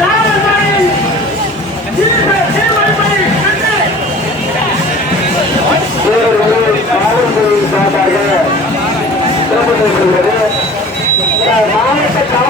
மாவட்ட காவல்துறை சார்பாக